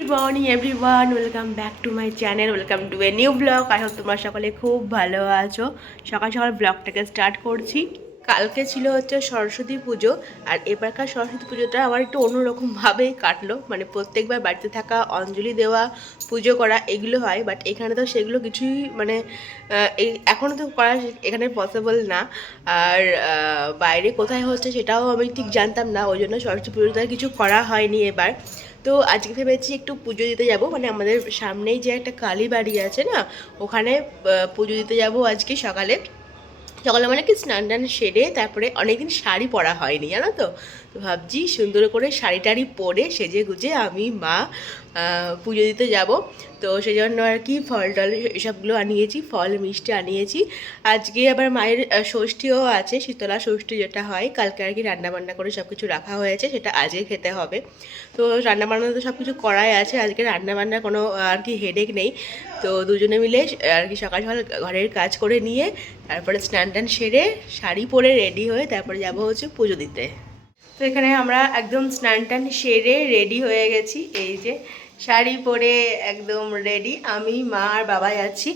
Good morning everyone, welcome back to my channel, welcome to a new blog. I hope তোমরা সকলে খুব ভালো আছো। সকাল সকাল ব্লগটাকে স্টার্ট করছি। কালকে ছিল হচ্ছে সরস্বতী পুজো, আর এবারকার সরস্বতী পুজোটা আমার একটু অন্যরকমভাবেই কাটলো। মানে প্রত্যেকবার বাড়িতে থাকা, অঞ্জলি দেওয়া, পুজো করা এগুলো হয়, বাট এখানে তো সেগুলো কিছুই মানে এই এখনও তো করা এখানে পসিবল না। আর বাইরে কোথায় হচ্ছে সেটাও আমি ঠিক জানতাম না, ওই জন্য সরস্বতী পুজোটা কিছু করা হয়নি এবার। তো আজকে ভেবেছি একটু পুজো দিতে যাব, মানে আমাদের সামনেই যে একটা কালী বাড়ি আছে না, ওখানে পুজো দিতে যাব আজকে সকালে। সকালে মানে কি স্নান টান সেরে তারপরে অনেকদিন শাড়ি পরা হয়নি জানো তো। তো ভাবছি সুন্দর করে শাড়ি টাড়ি পরে সেজে গুজে আমি মা পুজো দিতে যাব। তো সেই জন্য আর কি ফল টল এসবগুলো আনিয়েছি, ফল মিষ্টি আনিয়েছি। আজকে আবার মায়ের ষষ্ঠীও আছে, শীতলা ষষ্ঠী যেটা হয়। কালকে আর কি রান্নাবান্না করে সব কিছু রাখা হয়েছে, সেটা আজকে খেতে হবে। তো রান্নাবান্না তো সব কিছু করাই আছে, আজকে রান্নাবান্নার কোনো আর কি হেডেক নেই। তো দুজনে মিলে আর কি সকাল সকাল ঘরের কাজ করে নিয়ে তারপরে স্নান টান সেরে শাড়ি পরে রেডি হয়ে তারপরে যাব হচ্ছে পুজো দিতে। তো এখানে আমরা একদম স্নান টান সেরে রেডি হয়ে গেছি, এই যে শাড়ি পরে একদম রেডি, আমি মা আর বাবাই আছি।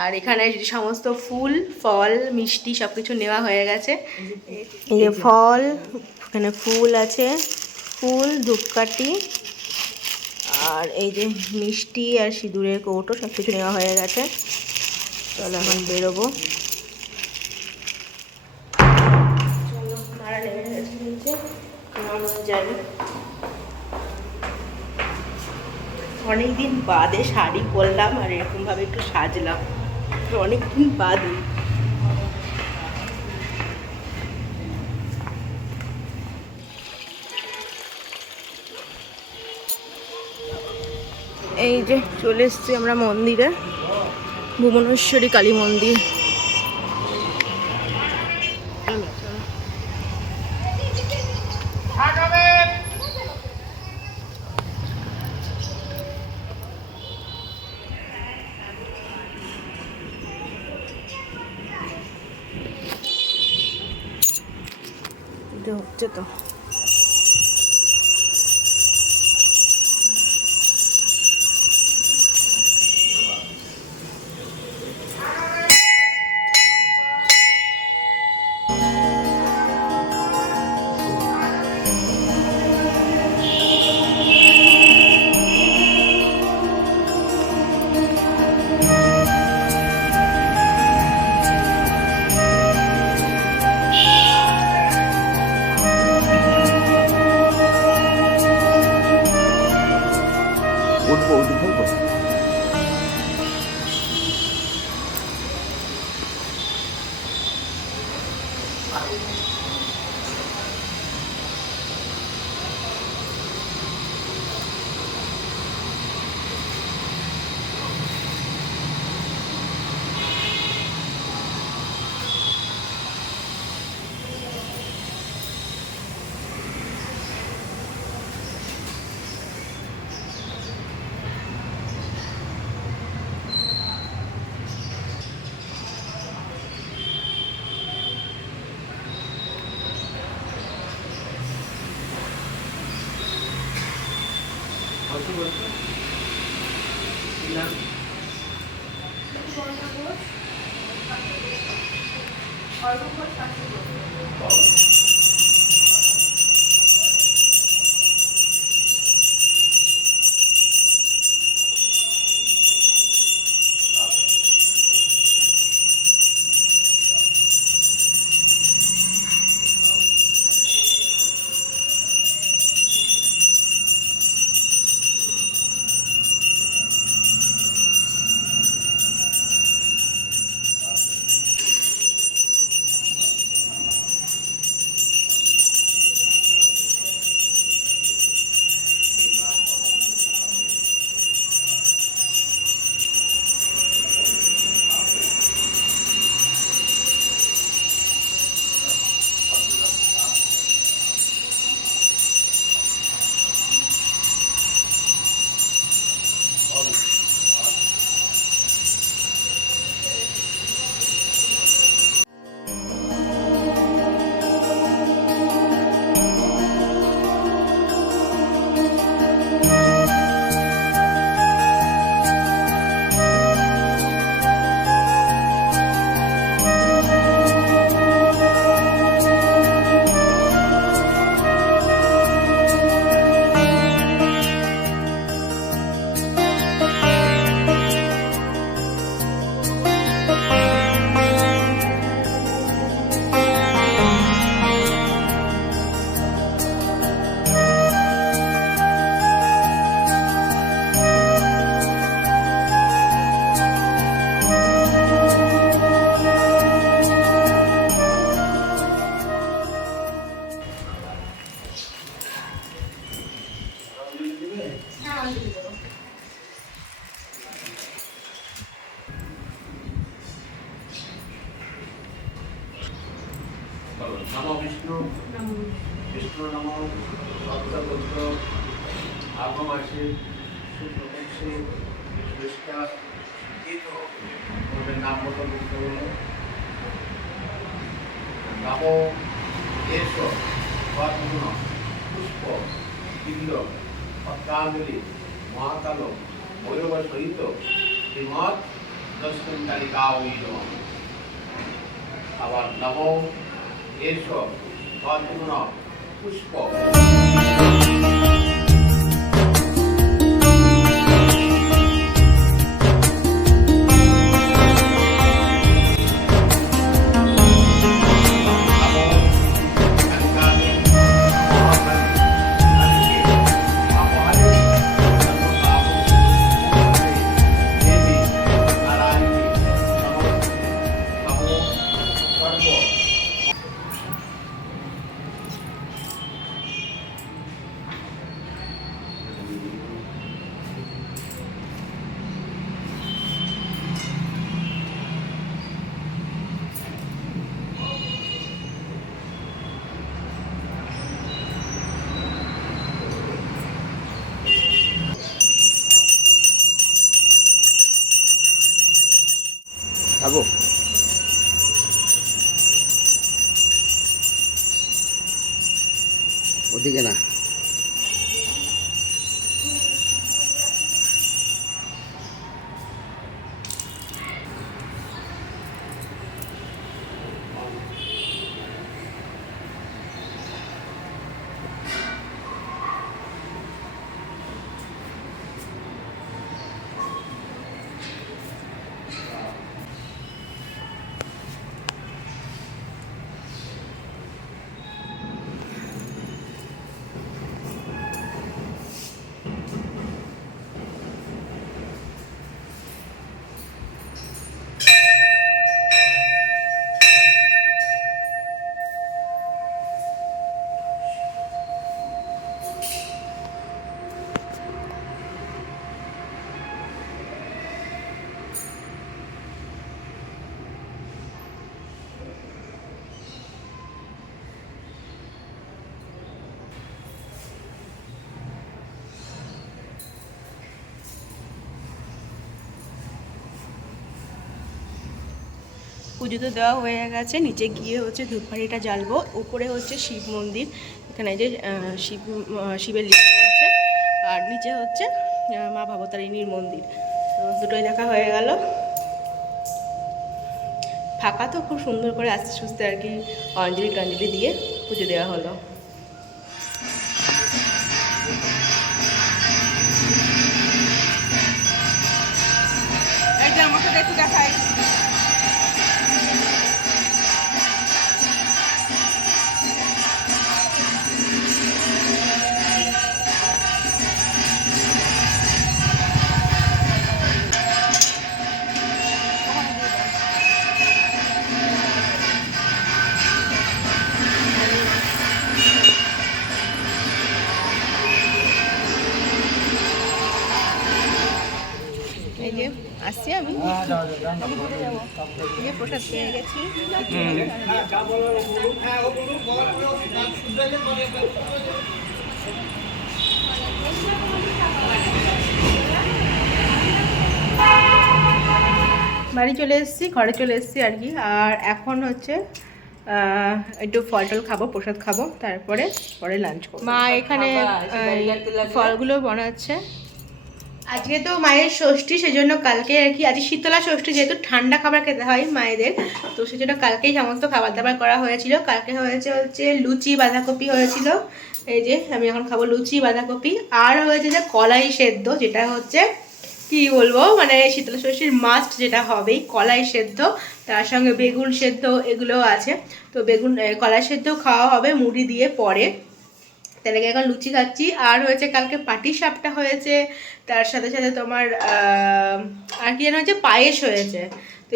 আর এখানে সমস্ত ফুল ফল মিষ্টি সব কিছু নেওয়া হয়ে গেছে। এই যে ফল, এখানে ফুল আছে, ফুল ধূপকাঠি, আর এই যে মিষ্টি আর সিঁদুরের কৌটো সব কিছু নেওয়া হয়ে গেছে। চলো এখন বেরোবো। অনেকদিন বাদে শাড়ি পরলাম আর এরকমভাবে একটু সাজলাম, অনেকদিন বাদে। এই যে চলে এসছি আমরা মন্দিরে, ভুবনেশ্বরী কালী মন্দির। হচ্ছে তো नमो विष्णु विष्णु नमो भक्तपुत्र आगमासे शुक्लपक्षे विष्णु तीर्थो उनके नाम को लिखते हुए नमो येशो पद्म पुष्प बिंद पत्रांजलि महाकालो भैरव सहित श्रीमद दर्शन कालिका आবার नमो येशो पद्म पुष्प খাবো ওদিকে না পুজো তো দেওয়া হয়ে গেছে, নিচে গিয়ে হচ্ছে ধূপকাঠিটা জ্বালবো। উপরে হচ্ছে শিব মন্দির, এখানে যে শিবের লিঙ্গ আছে, আর নিচে হচ্ছে মা ভবতারিণীর মন্দির। তো দুটোই দেখা হয়ে গেল। ফাঁকা তো খুব সুন্দর করে আস্তে সুস্তে আর কি অঞ্জলি টঞ্জলি দিয়ে পুজো দেওয়া হলো। এই যে আমাকে একটু দেখাই। এই যে আসছি আমি, প্রসাদ পেয়ে গেছি। বাড়ি চলে এসেছি, ঘরে চলে এসেছি আর কি। আর এখন হচ্ছে একটু ফল টল খাবো, প্রসাদ খাবো, তারপরে লাঞ্চ করবো। মা এখানে ফলগুলো বানাচ্ছে। আজকে তো মায়ের ষষ্ঠী, সেজন্য কালকে আর কি, আজকে শীতলা ষষ্ঠী, যেহেতু ঠান্ডা খাবার খেতে হয় মায়েদের, তো সেজন্য কালকেই সমস্ত খাবার দাবার করা হয়েছিল। কালকে হচ্ছে লুচি বাঁধাকপি হয়েছিল, এই যে আমি এখন খাবো লুচি বাঁধাকপি। আর হয়েছে যে কলাই সেদ্ধ, যেটা হচ্ছে কি বলবো, মানে শীতলা ষষ্ঠীর মাস্ট যেটা হবেই, কলাই সেদ্ধ, তার সঙ্গে বেগুন সেদ্ধ, এগুলোও আছে। তো কলাই সেদ্ধ খাওয়া হবে মুড়ি দিয়ে পরে। তাহলে এখন লুচি খাচ্ছি। আর হয়েছে কালকে পাটিসাপটা হয়েছে, তার সাথে সাথে তোমার আর কি যেন হচ্ছে পায়েস হয়েছে। তো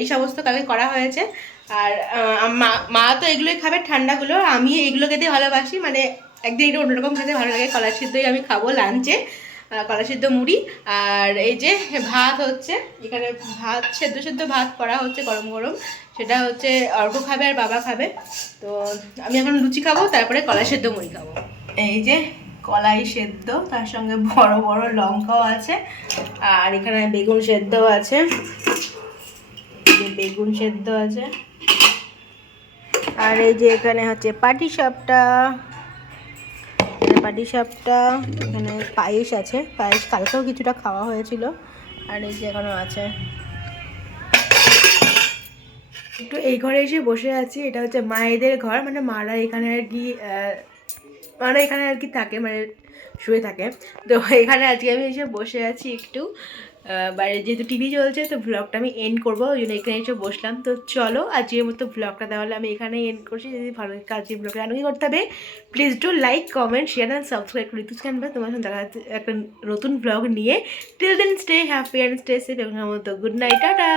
এই সমস্ত কালকে করা হয়েছে। আর মা তো এগুলোই খাবে ঠান্ডাগুলো, আমি এগুলো খেতে ভালোবাসি, মানে একদিন এটা অন্যরকম খেতে ভালো লাগে। কলাই সিদ্ধই আমি খাবো লাঞ্চে। কলা সিদ্ধ মুড়ি, আর এই যে ভাত হচ্ছে এখানে, ভাত সেদ্ধ সেদ্ধ ভাত করা হচ্ছে গরম গরম, সেটা হচ্ছে অর্ঘ্য খাবে আর বাবা খাবে। তো আমি এখন লুচি খাবো, তারপরে কলা সেদ্ধ মুড়ি খাবো। এই যে কলাই সেদ্ধ, তার সঙ্গে বড় বড় লঙ্কাও আছে, আর এখানে বেগুন সেদ্ধ আছে, বেগুন সেদ্ধ আছে, আর এই যে এখানে হচ্ছে পাটিসাপটা, পাটিসাপটা, এখানে পায়েস আছে, পায়েস কালকেও কিছুটা খাওয়া হয়েছিল, আর এই যে এখনো আছে। একটু এই ঘরে এসে বসে আছি, এটা হচ্ছে মায়েদের ঘর, মানে মারা এখানে আর কি মারা এখানে আর কি থাকে, মানে শুয়ে থাকে। তো এখানে আজকে আমি এসে বসে আছি একটু, বাইরে যেহেতু টিভি চলছে, তো ব্লগটা আমি এন্ড করবো, ওই জন্য এখানে এসে বসলাম। তো চলো আজকের মতো ব্লগটা তাহলে আমি এখানেই এন্ড করছি। যদি ভালো লাগে আজকের ব্লগটা আরও কি করতে হবে, please do like, comment, share and subscribe করে ঋতুস ক্যানভাস। তোমার সঙ্গে দেখা যাচ্ছে একটা নতুন ব্লগ নিয়ে। Till then stay happy and stay safe, এবং আমার মতো গুড নাইট, টাটা।